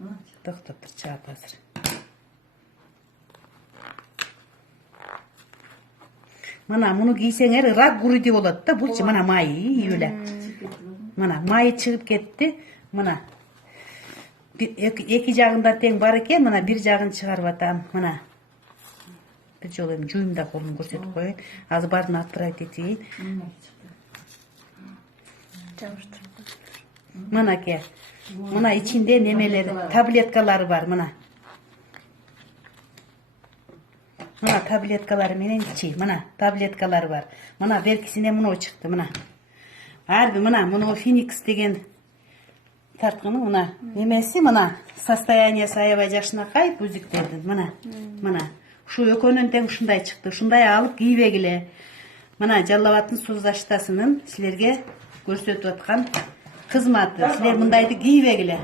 Тоқтап тұр, чаап азыр. Мына мұны кийсеңер ырак куруйдей болот да, булчу мына майы эле. Мына майы чыгып кетти. Мына эки жагында тең бар экен, мына бир жагын чыгарып атам. Мына бир жолу эми жуюмда колумду көрсөтүп коеюн. Азыр баарын отправить этейин. Мынаке. Мына ичинде немелери, таблеткалары бар, мына. Мына таблеткалары менен ичи, мына таблеткалары бар. Мына беркисине мына чыкты, мына. Арбы мына, мына Феникс деген тарткынын мына немеси, мына состояниясы аябай жакшынакай үзүктердин, мына. Мына. Ушу экөөнүн тең ушундай чыкты. Ушундай алып кийбегиле. Мына Жалал-Абадтын Суу Заштасынын силерге көрсөтүп аткан кызматы. Силер мындайды кийбегиле.